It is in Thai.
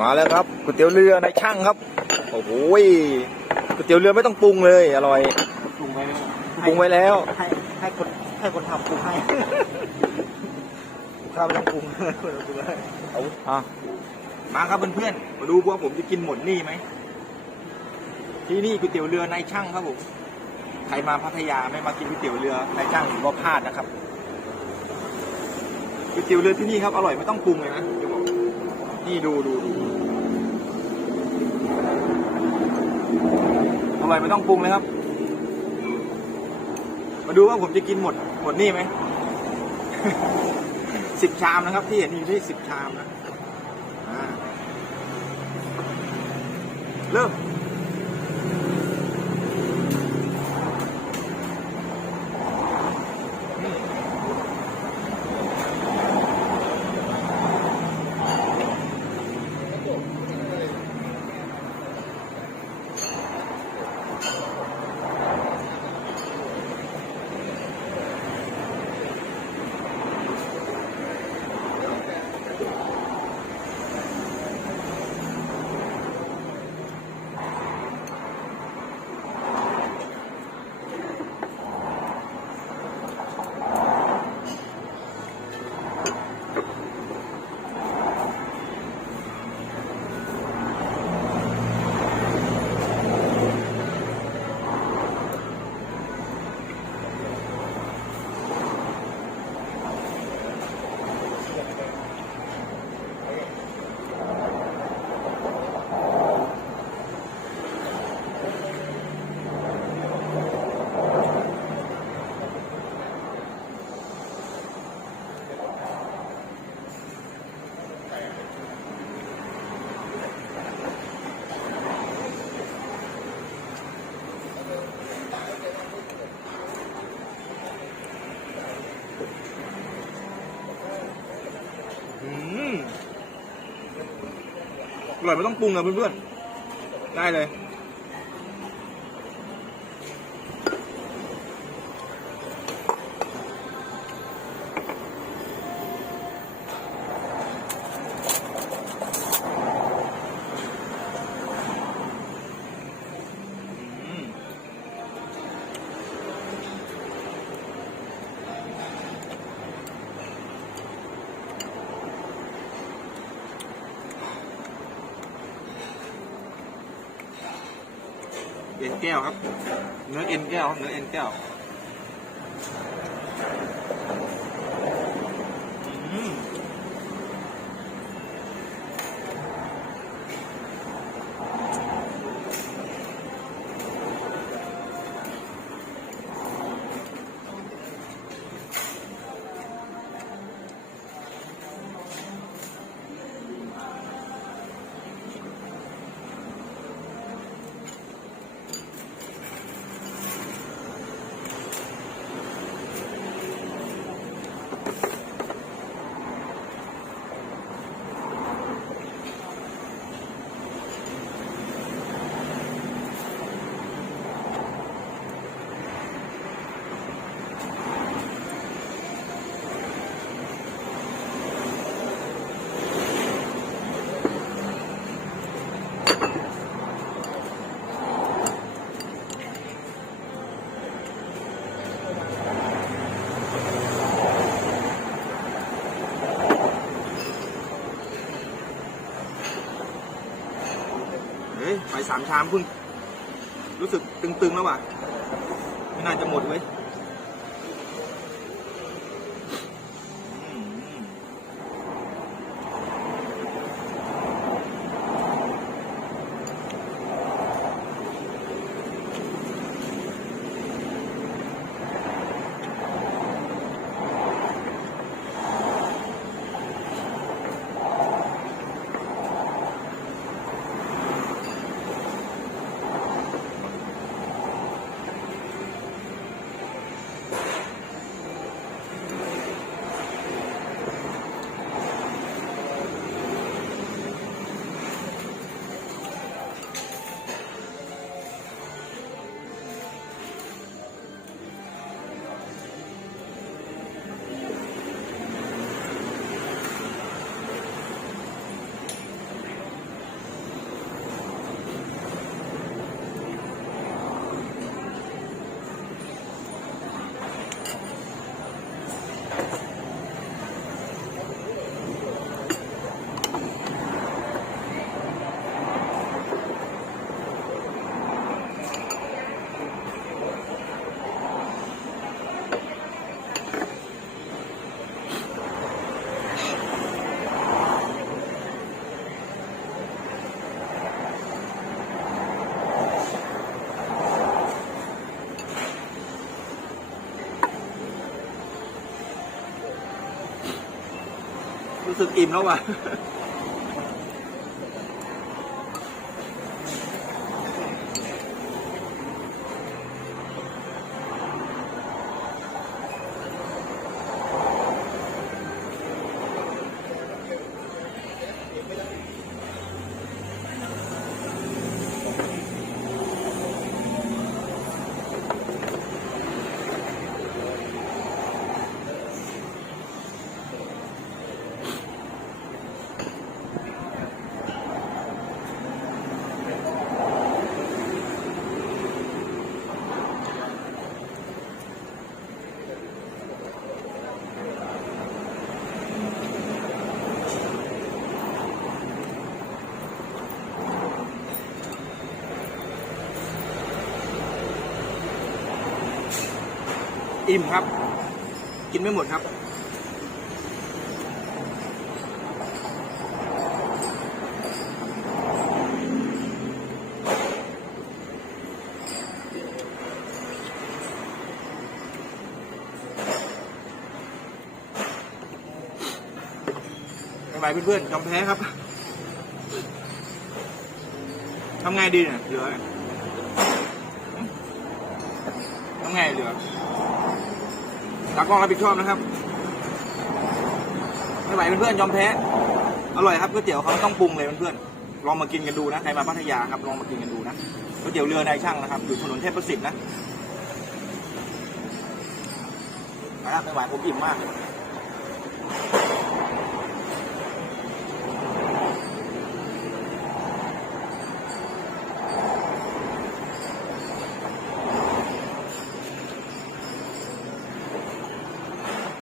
มาแล้วครับก๋วยเตี๋ยวเรือในช่างครับโอ้โหก๋วยเตี๋ยวเรือไม่ต้องปรุงเลยอร่อยปรุงไว้แล้วปรุงไว้แล้วให้คนทำปรุงให้ข้าวไม่ต้องปรุงเอามาครับเพื่อนๆมาดูว่าผมจะกินหมดนี่ไหมที่นี่ก๋วยเตี๋ยวเรือในช่างครับผมใครมาพัทยาไม่มากินก๋วยเตี๋ยวเรือในช่างถือว่าพลาดนะครับก๋วยเตี๋ยวเรือที่นี่ครับอร่อยไม่ต้องปรุงเลยนะจะบอกนี่ดูอร่อยไม่ต้องปรุงเลยครับมาดูว่าผมจะกินหมดนี่ไหม 10 ชามนะครับที่เห็นอยู่ที่10 ชามนะเริ่มอร่อยไม่ต้องปรุงนะเพื่อนๆได้เลยเอ็นแก้วครับเนื้อเอ็นแก้วเนื้อเอ็นแก้วไป3 ชามคุณรู้สึกตึงๆแล้วว่ะไม่น่าจะหมดเว้ย รู้สึกอิ่มแล้วว่ะ อิ่มครับ กินไม่หมดครับไม่ไหวเพื่อนๆยอมแพ้ครับทำไงดีเนี่ยเหลือทำไงเหลือตากล้องรับผิดชอบนะครับไม่ไหวเพื่อนๆยอมแพ้อร่อยครับก๋วยเตี๋ยวเขาต้องปรุงเลยเพื่อนๆลองมากินกันดูนะใครมาพัทยาครับลองมากินกันดูนะก๋วยเตี๋ยวเรือนายช่างนะครับอยู่ถนนเทพประสิทธิ์นะนะครับไม่ไหวผมอิ่มมากเลย